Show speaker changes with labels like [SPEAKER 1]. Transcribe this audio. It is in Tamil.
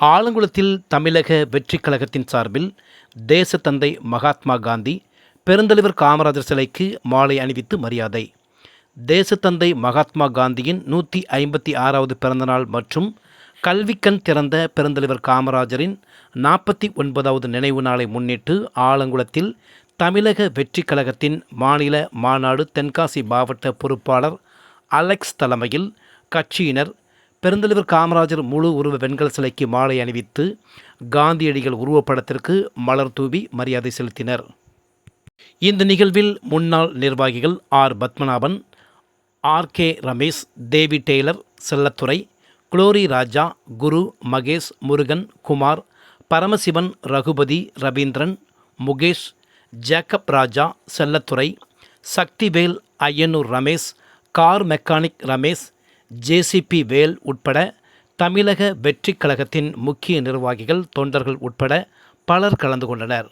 [SPEAKER 1] ஆலங்குளத்தில் தமிழக வெற்றிக் கழகத்தின் சார்பில் தேசத்தந்தை மகாத்மா காந்தி பெருந்தலைவர் காமராஜர் சிலைக்கு மாலை அணிவித்து மரியாதை. தேசத்தந்தை மகாத்மா காந்தியின் நூற்றி ஐம்பத்தி ஆறாவது பிறந்தநாள் மற்றும் கல்விக்கண் திறந்த பெருந்தலைவர் காமராஜரின் நாற்பத்தி ஒன்பதாவது நினைவு நாளை முன்னிட்டு ஆலங்குளத்தில் தமிழக வெற்றிக் கழகத்தின் மாநில மாநாடு தென்காசி மாவட்ட பொறுப்பாளர் அலெக்ஸ் தலைமையில் கட்சியினர் பெருந்தலைவர் காமராஜர் முழு உருவ வெண்கல சிலைக்கு மாலை அணிவித்து காந்தியடிகள் உருவப்படத்திற்கு மலர் தூவி மரியாதை செலுத்தினர். இந்த நிகழ்வில் முன்னாள் நிர்வாகிகள் R. Padmanabhan R. K. Ramesh Devi tailor Chellathurai Glory Raja Guru Mahesh Murugan Kumar Paramasivan Raghupathi Ravindran Mukesh Jacob Raja Chellathurai Sakthivel Aiyanur Ramesh car mechanic Ramesh JCB Vel உட்பட தமிழக வெற்றிக் கழகத்தின் முக்கிய நிர்வாகிகள் தொண்டர்கள் உட்பட பலர் கலந்து கொண்டனர்.